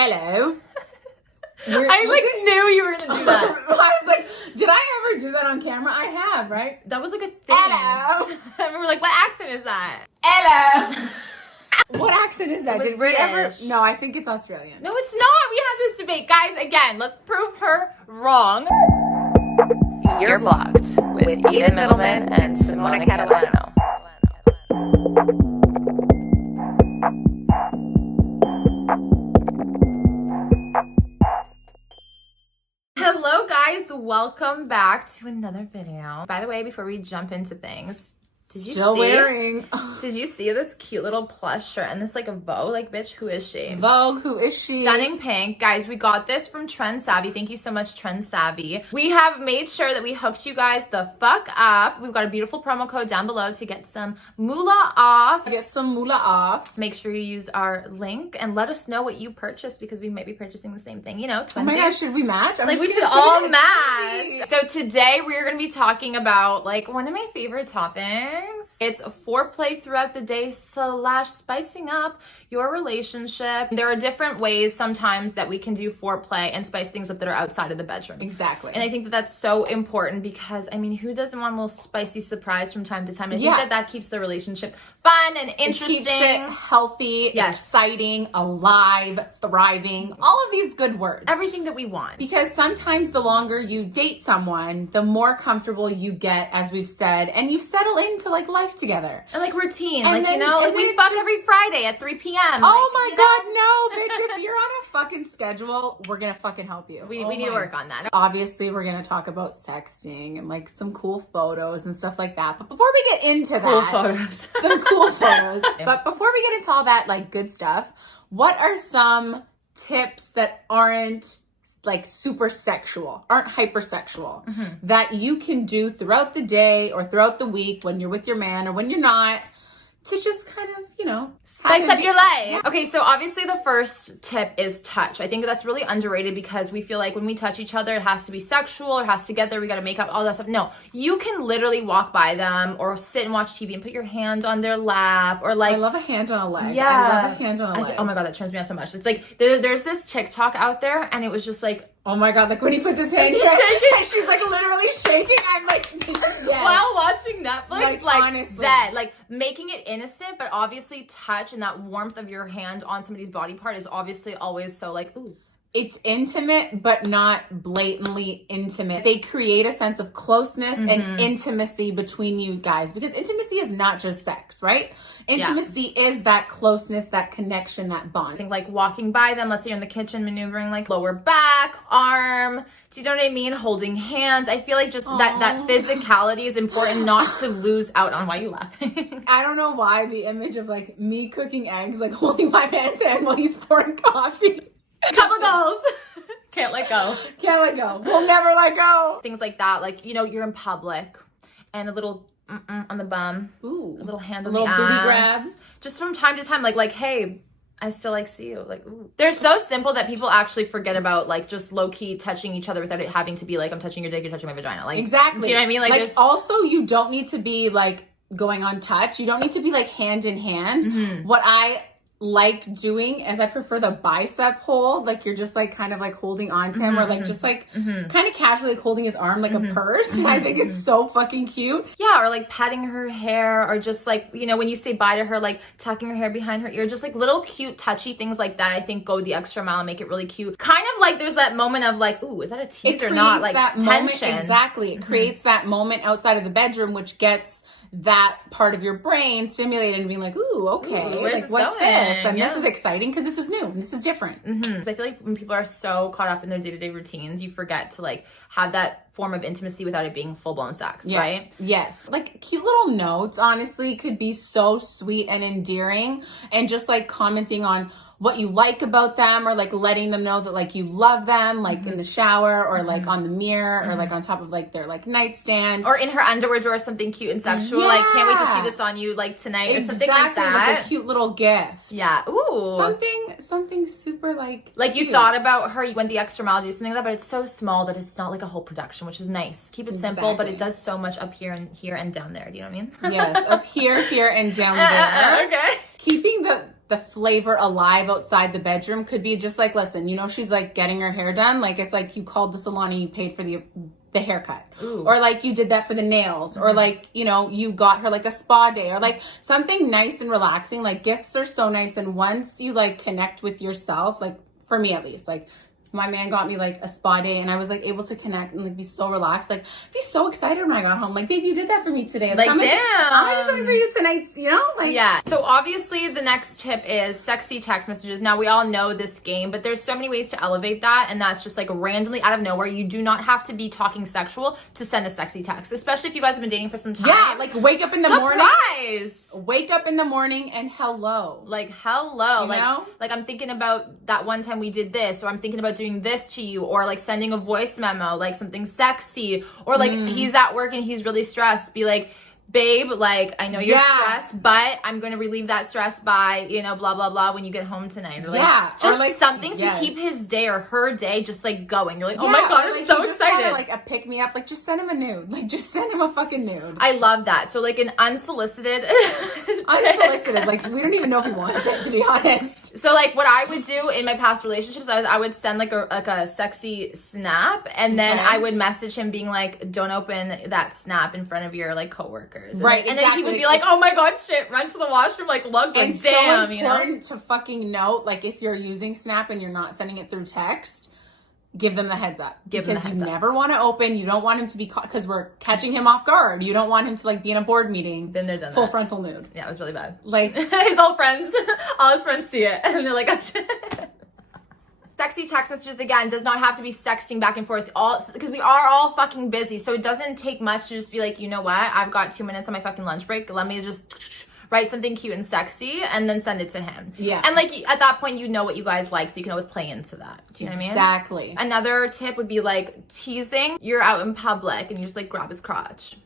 hello. I knew you were going to do that. I was like, did I ever do that on camera? I have, right? That was like a thing. Hello. And we were like, what accent is that? Hello. What accent is that? It was Did we ever? British. No, I think it's Australian. No, it's not. We had this debate. Guys, again, let's prove her wrong. You're Blocked with Eden Middleman and Simona Catalano. Hello guys, welcome back to another video. By the way, before we jump into things, did you see this cute little plush shirt and this like a Vogue? Like, bitch, who is she? Vogue, who is she? Stunning pink. Guys, we got this from Trend Savvy. Thank you so much, Trend Savvy. We have made sure that we hooked you guys the fuck up. We've got a beautiful promo code down below to get some moolah off. Get some moolah off. Make sure you use our link and let us know what you purchased because we might be purchasing the same thing. You know, twinsies. Oh my gosh, should we match? Like, we should all match. So today we're going to be talking about like one of my favorite topics. It's foreplay throughout the day / spicing up your relationship. There are different ways sometimes that we can do foreplay and spice things up that are outside of the bedroom. Exactly. And I think that that's so important because, I mean, who doesn't want a little spicy surprise from time to time? I think that that keeps the relationship fun and interesting. It keeps it healthy, exciting, alive, thriving, all of these good words. Everything that we want. Because sometimes the longer you date someone, the more comfortable you get, as we've said, and you settle into like life together. And like routine. And like, then, you know, like we fuck every Friday at 3 p.m. Oh my God, no, bitch. If you're on a fucking schedule, we're going to fucking help you. We need to work on that. Obviously, we're going to talk about sexting and like some cool photos and stuff like that. But before we get into some cool photos. But before we get into all that like good stuff, what are some tips that aren't like super sexual, aren't hypersexual, that you can do throughout the day or throughout the week when you're with your man or when you're not, to just kind of, you know, spice up your life. Yeah. Okay, so obviously the first tip is touch. I think that's really underrated because we feel like when we touch each other, it has to be sexual, or it has to get there, we gotta make up, all that stuff. No, you can literally walk by them or sit and watch TV and put your hand on their lap, or like— I love a hand on a leg. Yeah. I love a hand on a leg. Oh my God, that turns me on so much. It's like, there's this TikTok out there and it was just like, oh my God, like when he puts his hand here and she's like literally shaking. I'm like, yes. While watching Netflix, like honestly. dead. Like making it innocent, but obviously touch and that warmth of your hand on somebody's body part is obviously always so like, ooh. It's intimate, but not blatantly intimate. They create a sense of closeness and intimacy between you guys, because intimacy is not just sex, right? Intimacy is that closeness, that connection, that bond. I think like walking by them, let's say you're in the kitchen maneuvering like lower back, arm, do you know what I mean? Holding hands. I feel like just that physicality is important not to lose out on. Why are you laughing? I don't know why the image of like me cooking eggs, like holding my man's hand while he's pouring coffee. Couple goals. Can't let go. Can't let go. We'll never let go. Things like that. Like, you know, you're in public and a little on the bum. Ooh. A little hand on the ass. booty grab. Just from time to time, like, hey, I still like see you. Like, ooh. They're so simple that people actually forget about like just low key touching each other without it having to be like, I'm touching your dick, you're touching my vagina. Like, exactly. Do you know what I mean? Like also, you don't need to be like going on touch. You don't need to be like hand in hand. What I like doing is I prefer the bicep hold, like you're just like kind of like holding on to him, or like just like kind of casually like holding his arm like a purse. I think it's so fucking cute. Yeah, or like patting her hair, or just like, you know, when you say bye to her, like tucking her hair behind her ear, just like little cute touchy things like that. I think go the extra mile and make it really cute. Kind of like there's that moment of like, ooh, is that a tease or not? Like that tension. Moment, exactly. It creates that moment outside of the bedroom, which gets that part of your brain stimulated and being like, ooh, okay, like what's this? And this is exciting because this is new and this is different. So I feel like when people are so caught up in their day-to-day routines, you forget to like have that form of intimacy without it being full-blown sex, right? Yes. Like cute little notes, honestly, could be so sweet and endearing, and just like commenting on what you like about them, or like letting them know that like you love them, like in the shower, or like on the mirror, or like on top of like their like nightstand, or in her underwear drawer, something cute and sexual. Like, can't wait to see this on you like tonight, or something like that. Like a cute little gift. Yeah. Ooh. Something super like you thought about her, you went the extra mile to do something like that, but it's so small that it's not like a whole production, which is nice. Keep it simple, but it does so much up here and down there. Do you know what I mean? Yes, up here, and down there. Okay. Keeping the the flavor alive outside the bedroom could be just like, listen, you know, she's like getting her hair done. Like, it's like you called the salon and you paid for the haircut. Ooh. Or like you did that for the nails, or like, you know, you got her like a spa day, or like something nice and relaxing. Like, gifts are so nice. And once you like connect with yourself, like for me at least, like my man got me like a spa day and I was like able to connect and like be so relaxed, like be so excited when I got home. Like, babe, you did that for me today. Like, I'm damn. I'm just something for you tonight, you know? Like, yeah. So obviously the next tip is sexy text messages. Now we all know this game, but there's so many ways to elevate that, and that's just like randomly out of nowhere. You do not have to be talking sexual to send a sexy text, especially if you guys have been dating for some time. yeah, like wake up in the morning. Surprise! Wake up in the morning and hello. Like, hello. You know? Like I'm thinking about that one time we did this, or I'm thinking about doing this to you, or like sending a voice memo, like something sexy, or like he's at work and he's really stressed. Be like, babe, like, I know you're stressed, but I'm going to relieve that stress by, you know, blah, blah, blah, when you get home tonight. Or like, just or like something to keep his day or her day just like going. You're like, oh my God, I'm like, so you just excited. wanna, like a pick me up, like just send him a nude. Like just send him a fucking nude. I love that. So like an unsolicited. Unsolicited. Like we don't even know if he wants it, to be honest. So like what I would do in my past relationships, I would send like a sexy snap, and then I would message him being like, don't open that snap in front of your like coworkers. Right. And then he would be like, oh my God, shit, run to the washroom, like look, like, and damn, so you know? important to fucking note, like if you're using Snap and you're not sending it through text, give them the heads up. Because you never want to open, you don't want him to be caught, because we're catching him off guard. You don't want him to like be in a board meeting. Then they're done full frontal nude. Yeah, it was really bad. Like his all his friends see it, and they're like, oh, shit. Sexy text messages, again, does not have to be sexting back and forth, all because we are all fucking busy. So it doesn't take much to just be like, you know what? I've got 2 minutes on my fucking lunch break. Let me just write something cute and sexy and then send it to him. Yeah. And like at that point, you know what you guys like, so you can always play into that. Do you know what I mean? Exactly. Another tip would be like teasing. You're out in public and you just like grab his crotch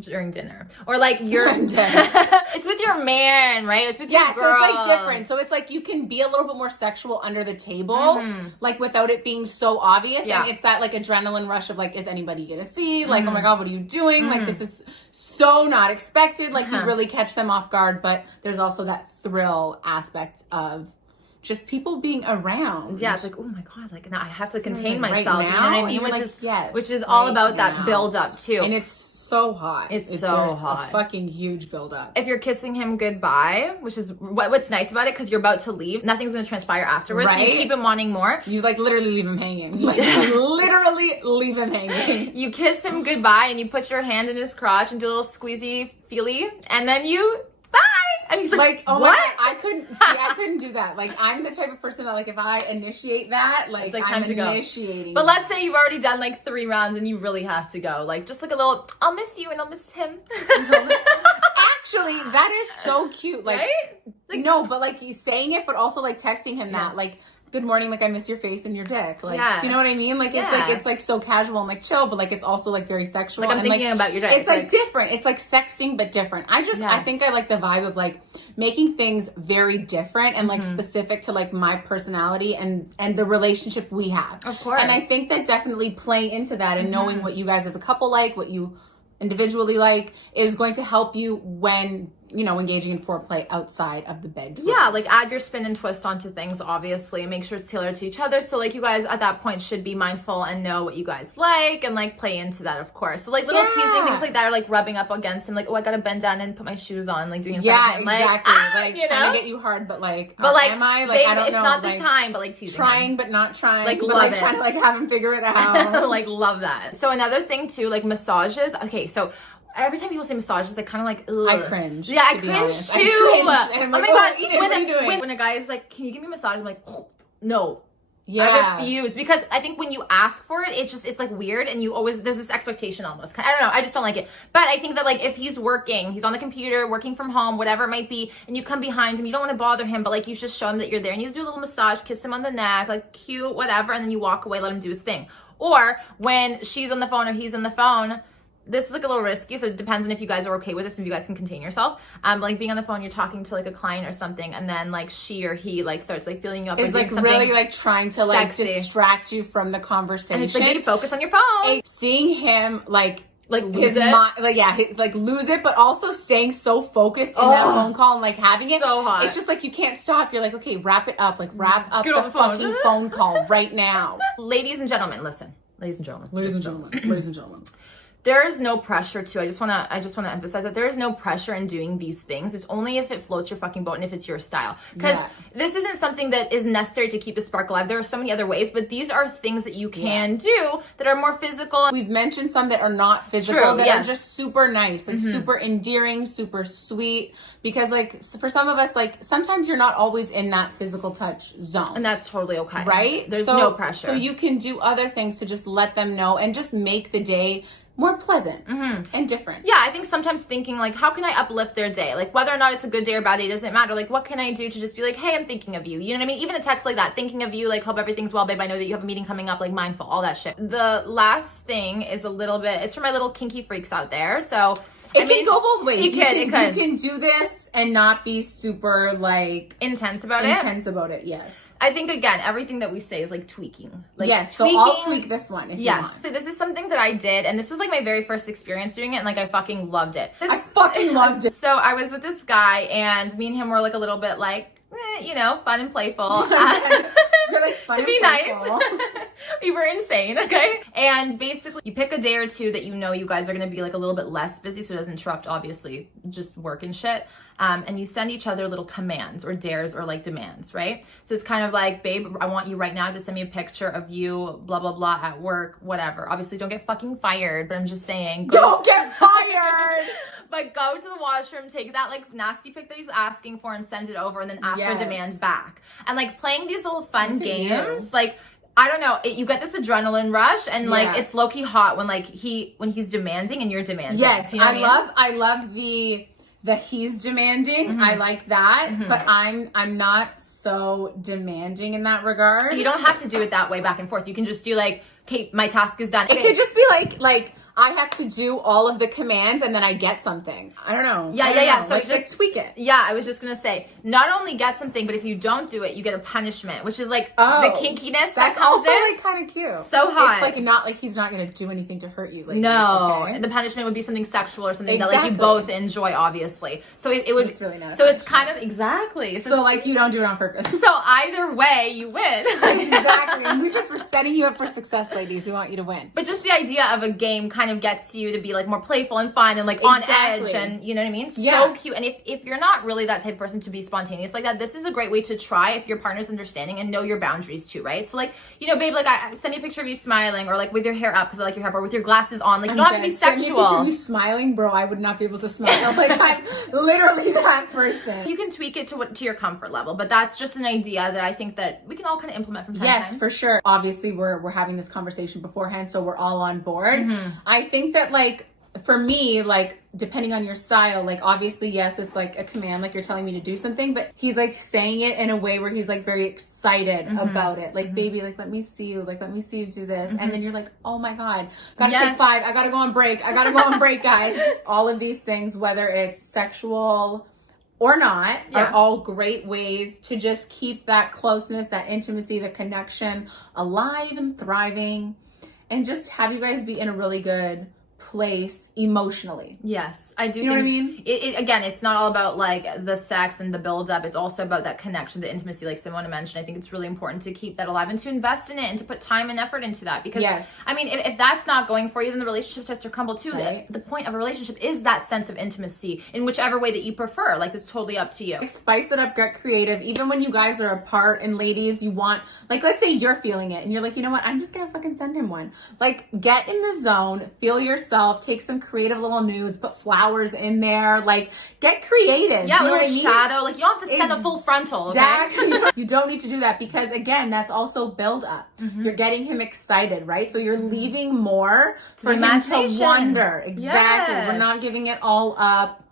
during dinner, or like you're it's with your man, right? It's with your girl. So it's like different. So it's like you can be a little bit more sexual under the table, like without it being so obvious. And it's that like adrenaline rush of like, is anybody gonna see? Like, oh my God, what are you doing? Like, this is so not expected. Like, you really catch them off guard. But there's also that thrill aspect of just people being around. Yeah, it's like, oh my God, like now I have to contain like, myself. right you know what I now? mean? Like, Which is all about that build up too. And it's so hot. It's There's hot. A fucking huge build up. If you're kissing him goodbye, which is what's nice about it, because you're about to leave, nothing's gonna transpire afterwards. Right? So you keep him wanting more. You like literally leave him hanging. Like, literally leave him hanging. You kiss him goodbye and you put your hand in his crotch and do a little squeezy feely, and then you bye. And he's like, oh what? my God, I couldn't do that. Like, I'm the type of person that like if I initiate that, like, it's like I'm time to go. initiating. But let's say you've already done like 3 rounds and you really have to go. Like just like a little, I'll miss you and I'll miss him. Actually, that is so cute. Like, right? Like, no, but like he's saying it, but also like texting him that, like, good morning, like I miss your face and your dick. Like, do you know what I mean? Like, it's like so casual and like chill, but like it's also like very sexual. Like I'm thinking about your dick. It's like different. It's like sexting, but different. I think I like the vibe of like making things very different and like specific to like my personality and the relationship we have. Of course. And I think that definitely playing into that and knowing what you guys as a couple like, what you individually like, is going to help you when, you know, engaging in foreplay outside of the bedroom. Yeah, like add your spin and twist onto things, obviously, and make sure it's tailored to each other. So like you guys at that point should be mindful and know what you guys like and like play into that, of course. So like little teasing things like that, or like rubbing up against him, like, oh, I gotta bend down and put my shoes on, like doing it in front of him. Exactly. Like you trying know? to get you hard, but like, am I? Like, babe, I don't it's know. not like, the time, but like teasing trying him. but not trying. Like, but love like it. trying to like have him figure it out. Like love that. So another thing too, like massages. Okay, so every time people say massages, I kind of like, ugh. I cringe. Yeah, I cringe too. And I'm like, oh my God. Eden, what are you doing? When a guy is like, can you give me a massage? I'm like, oh, no. Yeah. I refuse, because I think when you ask for it, it's like weird, and you always, there's this expectation almost. I don't know, I just don't like it. But I think that like if he's working, he's on the computer, working from home, whatever it might be, and you come behind him, you don't want to bother him, but like you just show him that you're there, and you do a little massage, kiss him on the neck, like cute, whatever, and then you walk away, let him do his thing. Or when she's on the phone or he's on the phone, this is like a little risky, so it depends on if you guys are okay with this, if you guys can contain yourself. Like being on the phone, you're talking to like a client or something, and then like she or he like starts like feeling you up, is or like doing something really like trying to like sexy. distract you from the conversation. And it's like, you focus on your phone. Seeing him like like lose lose it, but also staying so focused in that phone call and like having it so hot. It's just like you can't stop. You're like, okay, wrap it up, like wrap up the fucking phone call right now. Ladies and gentlemen, listen. Ladies and gentlemen. There is no pressure to, I just want to emphasize that there is no pressure in doing these things. It's only if it floats your fucking boat and if it's your style. Because this isn't something that is necessary to keep the spark alive. There are so many other ways, but these are things that you can do that are more physical. We've mentioned some that are not physical, that are just super nice, like super endearing, super sweet. Because like for some of us, like sometimes you're not always in that physical touch zone. And that's totally okay. Right? There's no pressure. So you can do other things to just let them know and just make the day more pleasant and different. Yeah, I think sometimes thinking like, how can I uplift their day? Like whether or not it's a good day or bad day doesn't matter. Like what can I do to just be like, hey, I'm thinking of you. You know what I mean? Even a text like that, thinking of you, like hope everything's well, babe. I know that you have a meeting coming up, like mindful, all that shit. The last thing is a little bit, it's for my little kinky freaks out there. So it can go both ways. You can do this and not be super like intense about it. Yes. I think again, everything that we say is like tweaking. Like yes. tweaking. So I'll tweak this one if you want. So this is something that I did, and this was like my very first experience doing it, and like I fucking loved it. I fucking loved it. So I was with this guy, and me and him were like a little bit like, fun and playful. You're like fun to be nice. We were insane, okay? And basically, you pick a day or two that you guys are gonna be like a little bit less busy, so it doesn't interrupt, obviously, just work and shit. And you send each other little commands or dares or like demands, right? So it's kind of like, babe, I want you right now to send me a picture of you, blah, blah, blah, at work, whatever. Obviously, don't get fucking fired, but I'm just saying. Don't get fired! But go to the washroom, take that like nasty pic that he's asking for and send it over, and then ask for demands back. And like playing these little fun games, like, I don't know, you get this adrenaline rush, and like it's low-key hot when like he's demanding and you're demanding. Yes, you know I love the he's demanding. I like that, but I'm not so demanding in that regard. You don't have to do it that way back and forth. You can just do like, okay, my task is done. It could just be like I have to do all of the commands and then I get something. I don't know. Yeah. So like, just tweak it. Yeah, I was just gonna say, not only get something, but if you don't do it, you get a punishment, which is like the kinkiness that's also like kind of cute. So hot. It's like not like he's not gonna do anything to hurt you. Like, no, okay. The punishment would be something sexual or something that like you both enjoy, obviously. So it would. It's really not. So it's kind of exactly. So like you don't do it on purpose. So either way, you win. Exactly, and we're setting you up for success, ladies. We want you to win. But just the idea of a game kind of gets you to be like more playful and fun and like on edge, and you know what I mean? So cute. And if you're not really that type of person to be spontaneous like that, this is a great way to try if your partner's understanding and know your boundaries too, right? So like, babe, like send me a picture of you smiling, or like with your hair up because I like your hair, or with your glasses on. Like you don't have to be sexual. Send me a picture of you smiling, bro. I would not be able to smile. Like I'm literally that person. You can tweak it to your comfort level, but that's just an idea that I think that we can all kind of implement from time to time. Yes, for sure. Obviously, we're having this conversation beforehand, so we're all on board. I think that like for me, like depending on your style, like obviously, yes, it's like a command, like you're telling me to do something, but he's like saying it in a way where he's like very excited about it. Like, baby, like let me see you do this. And then you're like, oh my God, gotta take 5. I gotta go on break, guys. All of these things, whether it's sexual or not, are all great ways to just keep that closeness, that intimacy, the connection alive and thriving, and just have you guys be in a really good place emotionally. Yes, I do. You know what I mean? It again, it's not all about like the sex and the build up. It's also about that connection, the intimacy, like Simona mentioned. I think it's really important to keep that alive and to invest in it and to put time and effort into that. Because I mean, if that's not going for you, then the relationship starts to crumble too. Right. The point of a relationship is that sense of intimacy in whichever way that you prefer. Like it's totally up to you. Like, spice it up, get creative. Even when you guys are apart, and ladies, you want, like, let's say you're feeling it and you're like, you know what? I'm just gonna fucking send him one. Like, get in the zone, feel yourself. Take some creative little nudes, put flowers in there, like get creative. Yeah, do you know little what I mean? shadow. Like you don't have to send a full frontal. Exactly. You don't need to do that because again, that's also build up. You're getting him excited, right? So you're leaving more for him to wonder. Exactly. We're not giving it all up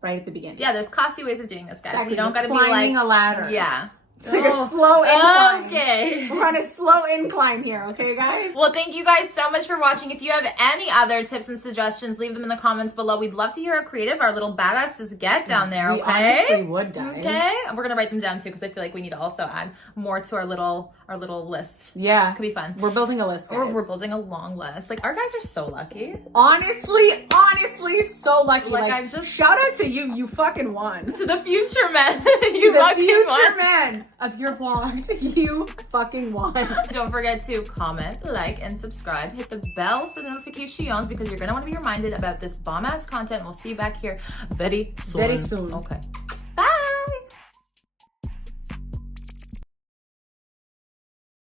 right at the beginning. Yeah, there's classy ways of doing this, guys. Exactly. You don't got to be climbing like a ladder. Yeah. It's like a slow incline. Okay. We're on a slow incline here, okay, guys? Well, thank you guys so much for watching. If you have any other tips and suggestions, leave them in the comments below. We'd love to hear how creative our little badasses get down there, We okay? honestly would, guys. Okay? We're gonna write them down too, because I feel like we need to also add more to our little list. Yeah. Could be fun. We're building a list, guys. We're building a long list. Like, our guys are so lucky. Honestly, so lucky. Like, Like, I'm just- shout out to you. You fucking won. To the future men. To You the lucky future one. man of your blog. You fucking won. Don't forget to comment, like, and subscribe. Hit the bell for the notifications because you're going to want to be reminded about this bomb-ass content. We'll see you back here very soon. Very soon. Okay.